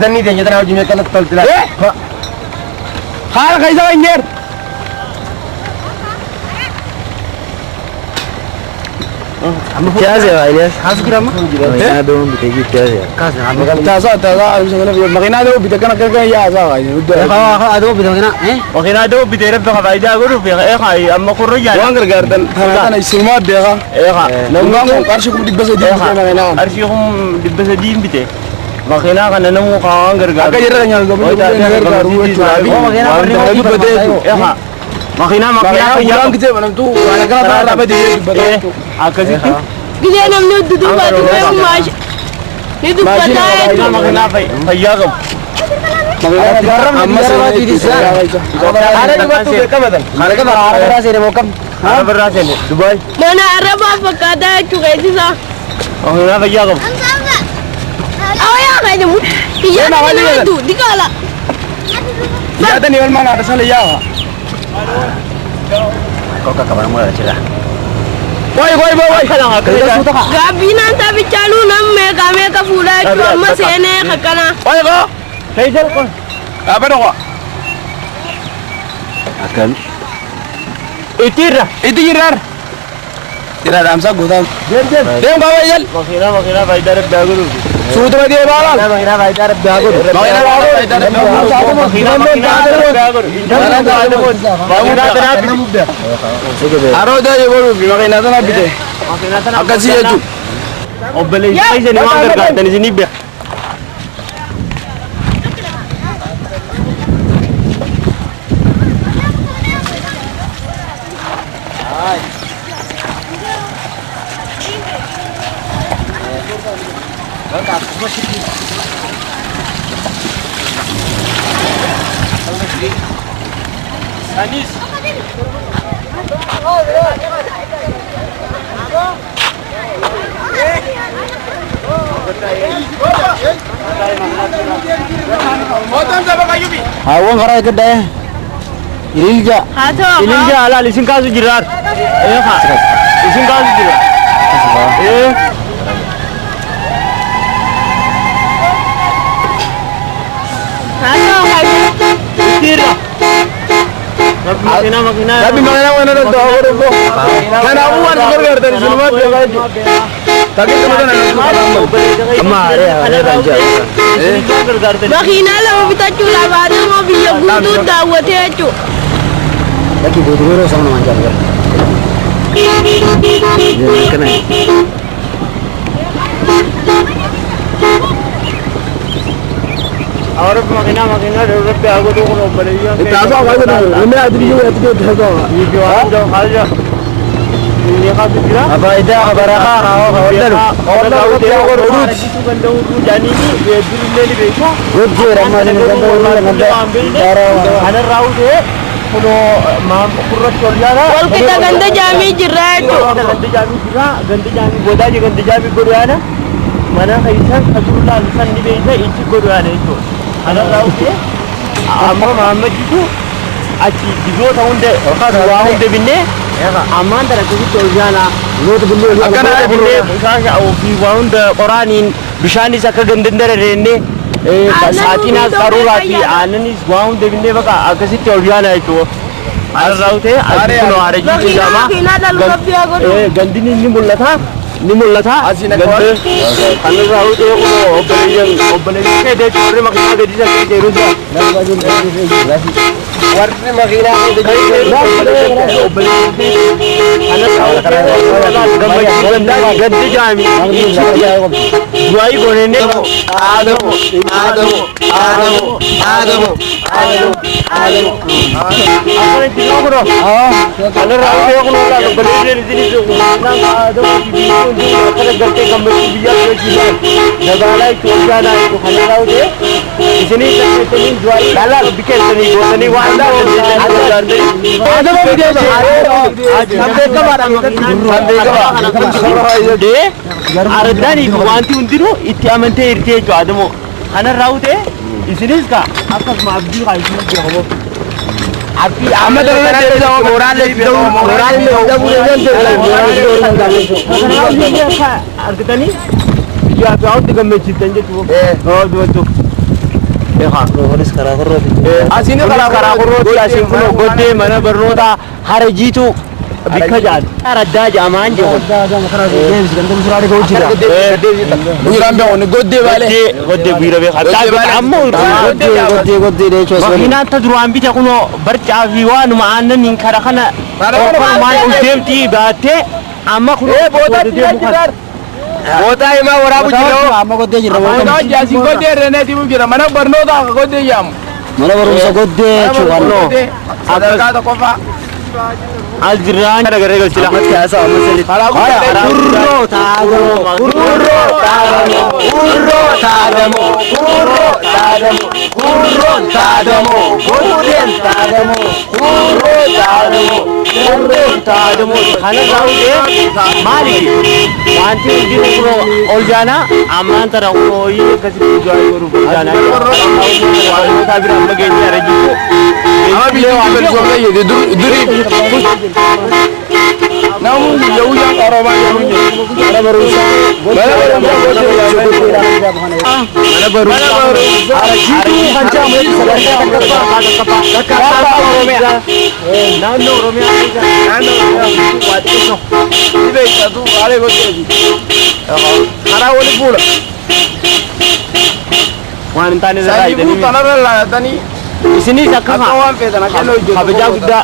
دني دي جدنا وجميع كانت طلت لا خال كيسا انجر क्या है भाई ये खास गिरा में मैं दो बितेगी क्या है खास ना ताजा ताजा मगना दो बितकना करके या आजा भाई ها دو بدنا وخينا دو بدير بخا فايدا غرو في اخا اما قريا وان غردن ثلاثه نسمات دغا اخا لو ما قرشكم دبس دي مغنا ارشيهم دبس دي بيته وخينا كان نمو خان غرغا اكجر نيا غبل غرغا رو اخا وخينا يا كده بنتو انا كان رابع دي بدو اكزيت Gila namni duduk batu saya mas. Ni duduk batu itu. وخينا فياغم اما سواتي دي سر انا دبتو كم بدن انا كم عرب راسي مو كم عرب راسي دبي Mana Arab apa kata itu kayak itu sah. وخينا فياغم Awak yang kayak itu. Iya mana itu dikala. يا دني ولا ما رسل يا kok kabar mo sila Boy kala ka Gabi nanti bicara nama kami ke pula cuma sene kakana. Boy ko kaysal ko apa dong akan itira itu girar girar amsa godam dem bawa yel makina faidar baguru suud ma diye balal makina faidar baguru makina aro da ye boru makina tana bite akasi yeju obele kaise ni wangar ka tani sini be Anis. awon khara kedai ilja Ilingja ala lisin kasu jirar. Kha. Lisin kasu jirar. Itira. Makina. tapi makina mana do awro ko kana abuan gargar dari sinema dia tapi kemudian amma are ranja Bakina lah mau kita cula baru mau biar gudu dawat itu. lagi bodoh sama manjar kan और महीना जरूरत पे आगो तो कोनो बड़िया ताजा आवाज ना मैं आदमी जो है तो ढगा ये जो आ जाओ खा जा ये का किया अब इधर बरखा और दे और रोज तू बंदो तू जानी नहीं ये दिल ले ले बेको रोज जे रमने बंदो अनर राउ दे कोनो मां कुर्रत चोलियारा Kalau kita ganda jami jerat itu. गंदी जामी गोदा जी गंदी जामी गोरियाना mana kaisan Abdullah Hasan di beza itu goruane itu ana rauke amma Muhammad itu aci digo taunde waunde binne amma ndara ko tolgana lot binne akana binne sasa au fi waunde quranin bishani saka gandindare renne satina qarurati anani waunde binne baka akasi tolgana itu ana raute akuno are ji jama Bakina dah lupa biar gudu. gandini ni mullata निमुल्ला गंदे अनु राहु तो ओबलेजन के दे छोरे मखना दे दिसा के जरूर जा वर्ते मखना दे ओबलेजन गंदे जामी दुआई कोने ने आदम अपने दिलो करो अनु राहु तो कोनो ओबलेजन दिनी जो ना आदम की करे गलती कमेटी बिया को जिला नगाला चोरियाना को खनाराव दे इसने तनी जुआई लाला बिके तनी गोतनी वांदा आदम बिया आज हम देख बार हम देख दे अरदानी वांती उंदिरो इत्यामंते इरते जो आदमो खनाराव दे इसने का आपस में अब्दी खाई हो आपकी आमद ले जाओ मोराल ले जाओ मोराल ले जाओ अर्गतनी या जाओ दिगम में चितंजे तू दो Nuunis karaa korrooti. Asiin karaa korrooti asiin kun goddee mana barnoota harajiitu bikka jaal. Raddaa jaamaan jiru. Bu'uuraan beeku goddee baalee. Goddee bu'uura beekaa. Ammoo goddee jechuun. Makiinaan ta duraan bite kunoo barcaa fi waanuma aannaniin kara kana maal deemtii baattee amma kunoo Bootaa himaa waraabu jira. Amma goddee jirra. Asiin goddee irreeneetii jira. Mana barnootaa akka goddee jaamu. Mana barumsa goddee jechuudha. Sadarkaa tokkoffaa. Aljiran ada gara galchila. Kaasa amma sadi. Kurro taadamo. Kurro taadamo. Kurro taadamo. Kurro taadamo. Kurro taadamo. Goddeen taadamo. Kurro taadamo. Kurro taadamo. Kana gahude maali? Wanti hundi kurro oljana amman tara kurro yi kasi tujuan kurro oljana. Kurro tabir amma geni arajitu. Ama bile wajib yedi duri. Namun jauh yang orang yang mana berusaha Isini sakka kabaja guddaa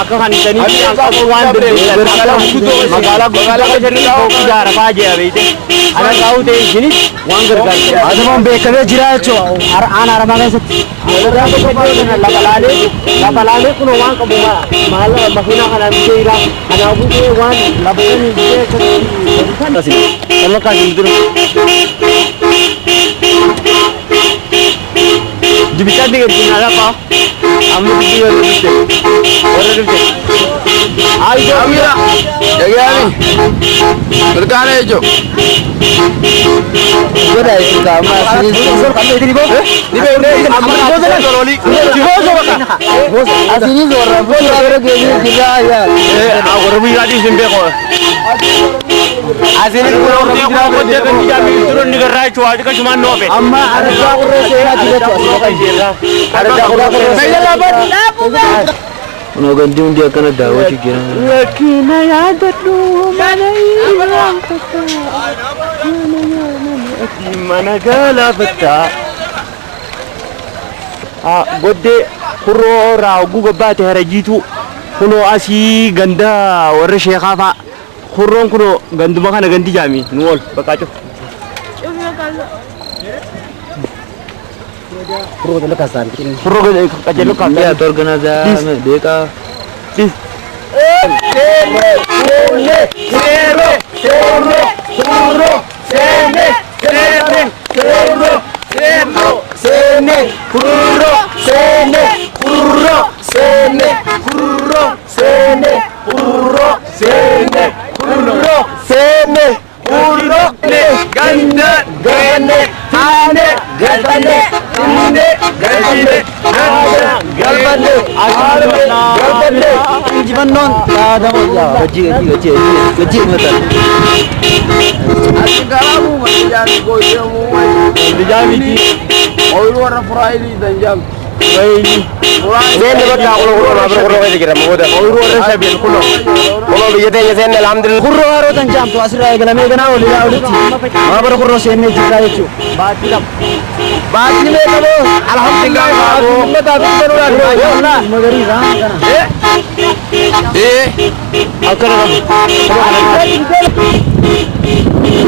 akka kan isanii akka waan magaalaa keessatti fokkii jaarafaa jira beekte ana gaa'u ta'e isinis waan gargaarsa. Adumaan beekamee jira jechuudha. Aan haramaa keessatti. Lafa laalee kun waan qabu maal makiinaa kanaan jira kanaafuu waan lafa inni keessatti kan kaasiin jiru. Dibitan dengan sinyal apa? Amu dia lebih orang lebih. Ayo Amira, jaga ni. Berkana itu. Goda itu sama sini kamu itu di bawah. Di bawah. Amira goda loli. Jiwa kan? Asini orang pun orang gini juga ya. Aku lebih lagi simpe kau. Asini kalau dia kau dia kan dia turun di gerai cuaca kan cuma nope. Amma ada orang saya juga Uno ganti dia kena dawa cikir. Lakina ya dadu mana hilang kata. Mana gala betta. Godde kuro ragu gabate harajitu. Kuno asi ganda warra shekhafa. Kurron kuno gandu makana ganti jami. Nuol bakacho. Puro itu kasan. Puro kajeluk kasan. Ya terorganiza mereka. Jiban non, ada gaji betul. Asingkaramu macam goyang muai. Dijami ji. Orang luar Friday dan jam. Bayi. Saya ni betul kalau ini kira muda. Orang saya biar kulo. Kalau begitu ya saya alhamdulillah. Kurro haro dan jam tu asra gala me gana oli ya oli. Ma bar kurro sene jira itu. Batilap. Baat ni me kabo. Alhamdulillah. Alhamdulillah tapi baru na. Magari ram kana. Akar.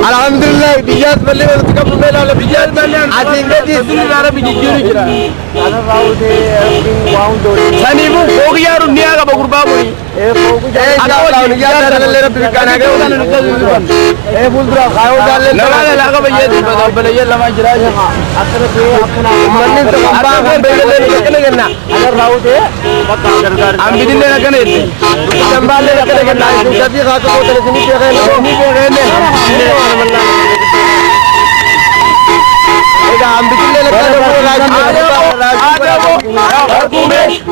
Alhamdulillah bijat balik ketika pembela oleh bijat balik. Asingnya di sini lara bijat juri kira. Ada tahu deh, wow dori. Sani bu, kogi ya dunia ka bagur babu ni. Fokus Ada orang ni ya dalam lera berikan ada orang ni kan. Bulbra kau dalam. Lama lama ka bijat betul betul ya lama jelas. Akar tu akna. Manin tu kambang kan bela lera kena kena. Ada tahu deh, bakal gargar. Ambil lera kena itu. Kembali lera kena kena. Jadi kau tu kau terus ni kena. Ni kena. Ega ambil lera kena. Ada bu.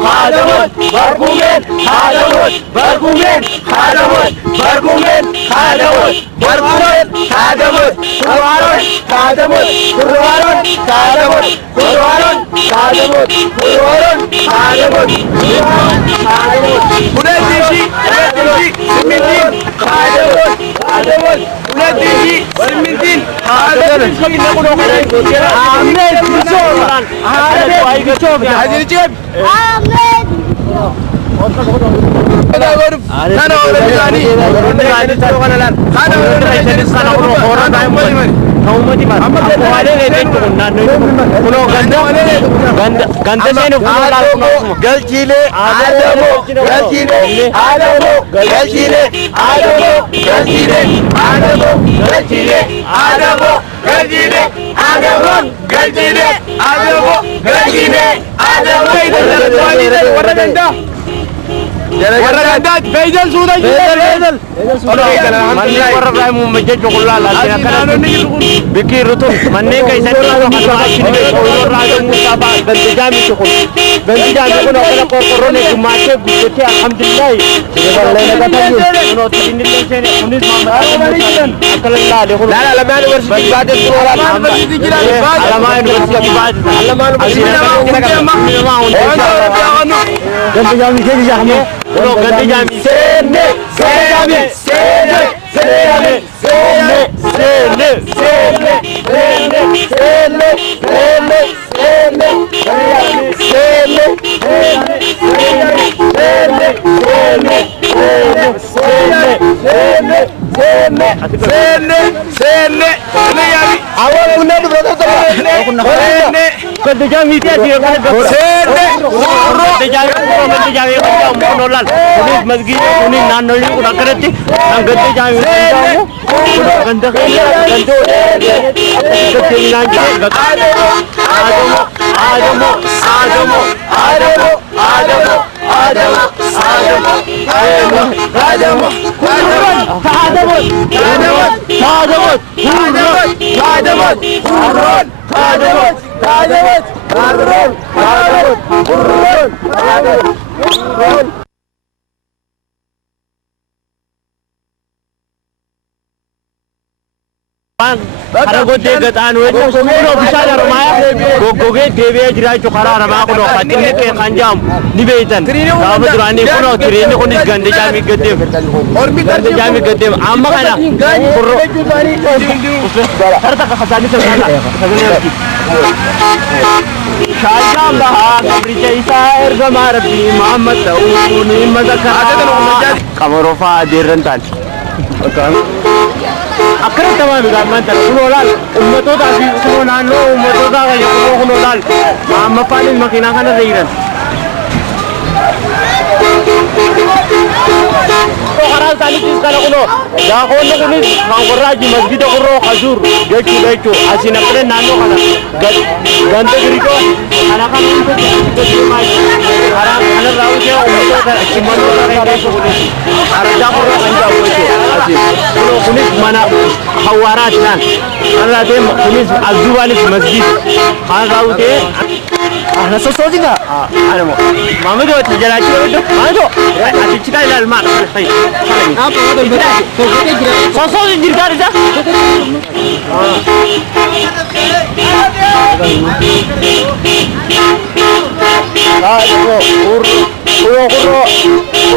خادمون برقومين خادمون برقومين خادمون برقومين خادمون برقومين خادمون كروارون خادمون كروارون خادمون كروارون خادمون كروارون خادمون خادمون ولادي سمنتين خادمون خادمون ولادي سمنتين خادمون Warragandat, Faisal sudah Faisal. Manni warra Ibrahim mujjaj kulla la kana bikir rutun manni kaisan ko kana ashini be warra ga musaba bandijami ko bandijami ko kana ko korone kumate gutte alhamdulillah wallahi la tayi no tin le sene unis mamad akalla le la la ma university baad wala ma university alama university baad alama bandijami ke jahmo Uno ganti jami sene sene sene sene sene sene sene sene sene sene sene sene yami awal kunna du brother sene ganti jami dia sene ganti jami ko nolal unis masjid unis nanoli ko nakarati ang ganti jami ganda kaya ganda Karena gue dekat anu itu, udah bisa ada rumah. Gue dewi jirai cukara rumah aku doa. Ini kayak kanjam, di beiten. Tapi turani kuno, turani kuno ganti jami gede. Ganti jami gede. Amma kana. Karena tak khasani terkena. Shajam dah, kabriya isa ergamar bi Muhammad tauni mazakar. Kamarofa direntan. Akhirnya tamam juga mantan. Kunolal, ummato dah si kunolan lo, ummato dah kaya kunolal. Mama paling makinakan na reiran. Karal tali tis kana kuno. Dah kuno kunis mangkoraji masjid kuro khazur. Gecu asin akhirnya nano kana. Gante geriko. Anak kan itu jadi mai. Karang kana rawu je ummato dah cuma lo kaya kunis. Arja kuro kanja kunis. Asin. Kuno kunis mana hawarat kan. Karena dia kunis azuwalis masjid. Kana rawu je. Nah, sosok juga. Ada mau. Mama tu jalan itu. Mama tu. Asyik kita jalan mak. Apa ada berita? Sosok jirga ada.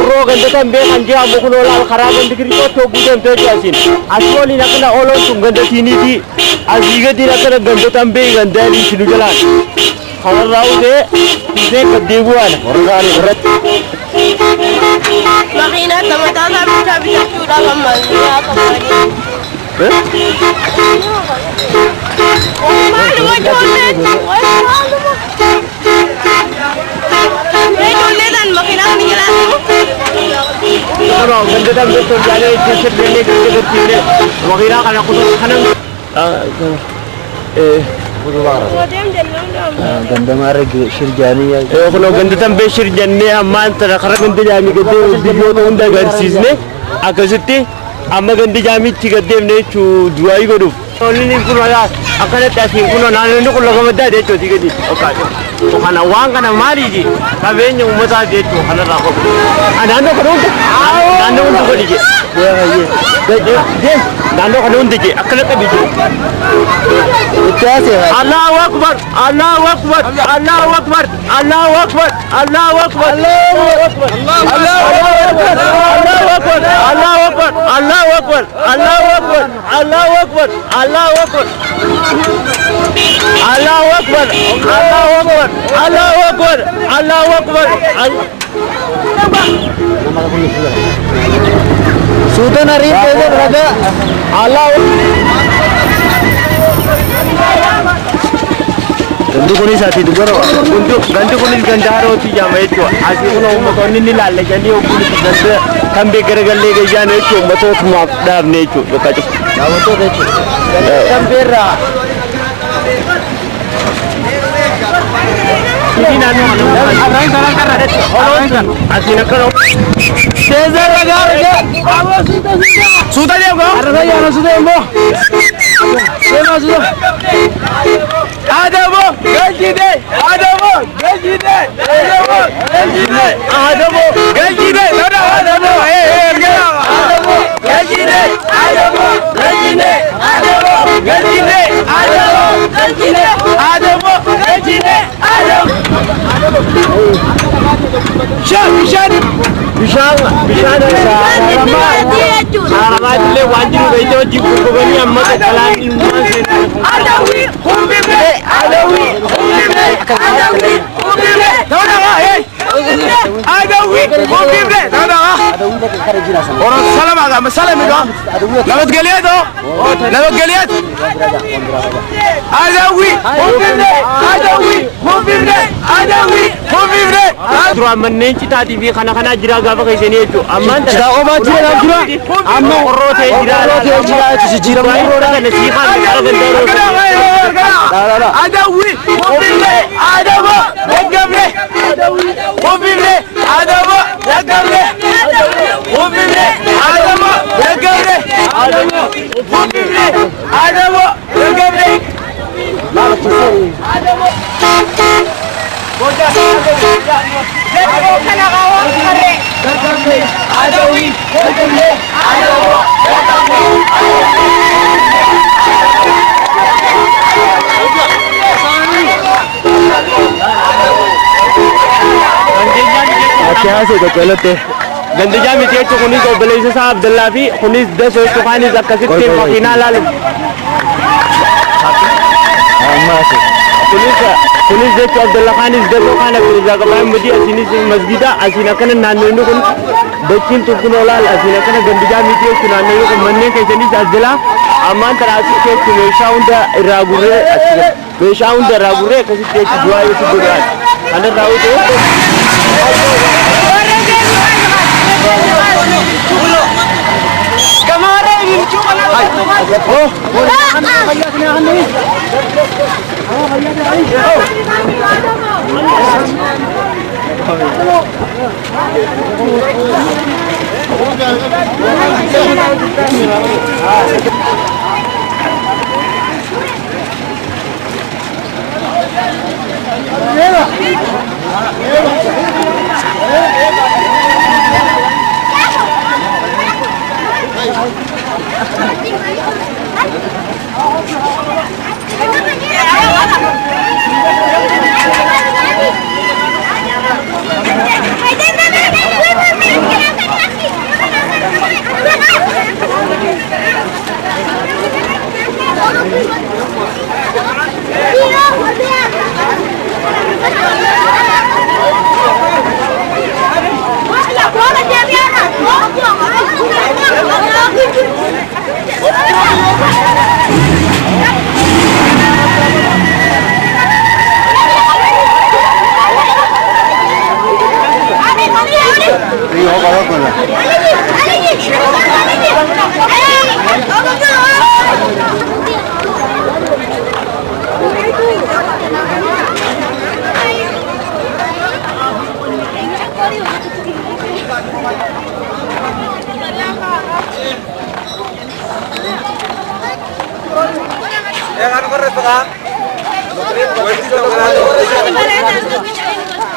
Uro ganda tambe kanje amu kuno lal kharaban dikri ko to gudem to jasin. Aswali nakna olon tum ganda sini di. Aziga di nakna ganda tambe ganda di sinu jalan. Kalau rawu deh, kita kedebuan. Orang berat. Makina teman-teman bisa sudah kembali kembali. Malu aja nih. Malu. Dan makina ni jalan. Kalau ganda dah betul jalan itu sebenarnya kita kecil. Makina kan aku tu kanang. Ganda mara shirjani ya. Kalau ganda tambe shirjani aman terkara ganda jami gede video tu unda garsis ne. Akasiti amma ganda jami tiga dem ne cu juai godu. Tolini kuno ya akana tasin kuno nanu ni kulo gama da decho digadi okajo kana wanga na mari ji kabenye umata decho kana ra ko anando kono nando undu ko dige ye nando kono undu dige akana ka bije कैसे है Allahu akbar Allahu akbar Allahu akbar Allahu akbar Allahu akbar Allahu akbar Allahu akbar Allahu akbar Allahu akbar Allahu akbar Allahu akbar Allahu akbar Allahu akbar Allahu akbar Allahu akbar Allahu akbar सूतन अरीब कैसे रगा Allahu गंदू को नहीं साथी दोबारा ganti kunis gandaro ti jama eto asi kuno umma ni lalle gandi o kuni ganda kambe garagalle ga jana eto mato kuma dar ne eto do kaji वो तो देखो कंपेरा ini nanu asi nakaro कैसे लगा सूता दे को अरे यार सूता दे ये ना सूता आदमो गलती दे आदमो गलती दे आदमो गलती दे ना आदमो ए आदमो गलती दे आदमो गलती दे आदमो गलती दे आदमो गलती दे आदमो गलती दे आदमो Bishan Aramat le wanjiru ga ito jibu ko gani amma ka kalan ilmuwan sai Adawi, kumbibe, adawi, kumbibe, adawi, kumbibe. Dauna wa hey adawi kumbibe dauna wa orang salam agak masalah mi dong lewat geliat do lewat geliat adawi kumbibe adawi kumbibe adawi kumbibe Dura mannen cita TV kana jira gaba kai sene to amma da da o ba jira jira amma rote jira ci jira mai rote da nasiha da kargan da adawi kumbibe adama gabre kumbibe adama gabre kumbibe adama gabre kumbibe adama gabre क्या से तो चलो ते गंदजा में ते तो कुनी को बले से साहब अब्दुल्ला भी कुनी 10 तो खानी जक्का से मकीना लाल पुलिस दे अब्दुल्ला खान इस दो खाना फिर जगह में मुझे असीनी से मस्जिदा असीना कने नानों को दक्षिण तुकुनोला असीना कने गंदजा में ते सुनाने को मनने के जनी अब्दुल्ला अमान तरासी के मेशाउंदा रागुरे मेशाउंदा रागुरे कसी ते दुआ ये दुआ अन राउ तो Kemarin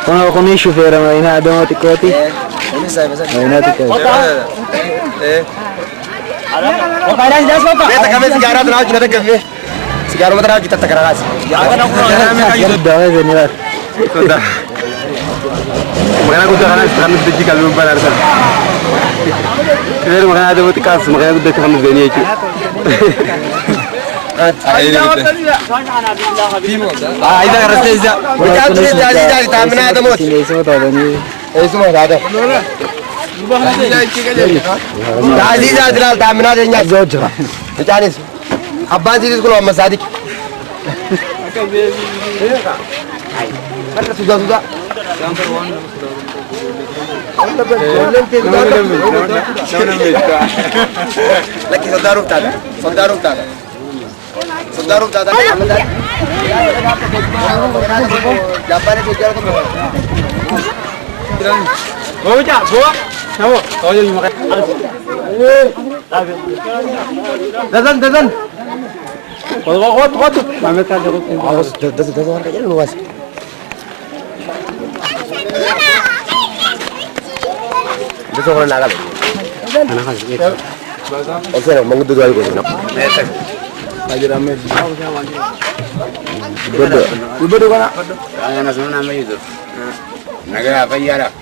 كوني شوفير ما هنا دمو تكوتي هنا تكوتي Beta kami sigara tu nak kita kami. Sigara mata kita tak keras. Dah benar. Makanya aku cakap sekarang tu jika lu benar kan. Jadi makanya ada buat kas, makanya aku dah cakap begini aja. Ini harus dia. Kita tu jadi tamna ada mut. Ini semua tahu ni. Semua ada. Tadi jadi tamna ada nya. Jauh. Jadi abang sini sekolah Mas Sadik. Sudah. Lagi saudara tada. Japan itu jual kamu. Bawa cak, bawa. Kamu, kau jadi makan. Dazan. Kau. Ambil kan aku. Awas, dazan orang kaya luas. Besok orang nagal. Oke, mangga tu jual kau. Lagi ramai. Ibu kan? Anak semua nama itu. Naga apa ya lah?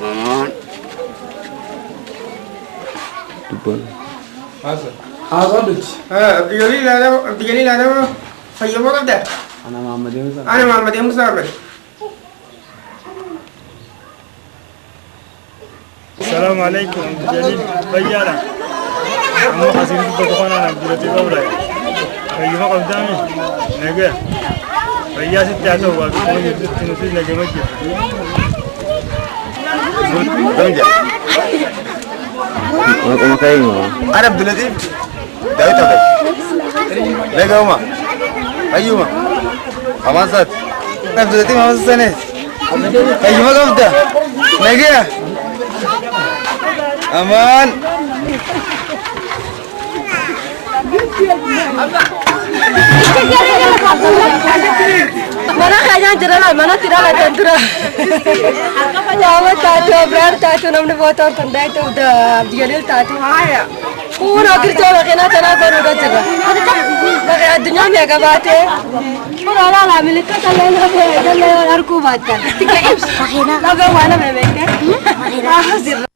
Mohon. Abdigali lada Fayyo mo kada? Ana Muhammad Musa. السلام عليكم جليل بيانا عمو حسين بدخونا نبدلتي قولا فيما قدامي نجا فيا ستة عتوبة تنسي نجا مجد Aku makai ni. Ada Abdul Latif. Dah tahu. Lega uma. Ayu uma. Amasat. Abdul Latif amasat ni. Ayu ma kamu dah. Lega. Aman. Mana kaya jalan, mana tidak ada jalan. Jawab tatu, berat tatu, namanya foto tanda itu dah dialil tatu. Pun akhir jawab kena tanah baru dah jalan. Bagai dunia ni agak bate. Pun orang lah milik kalian apa? Jalan aku baca. Lagu mana memang?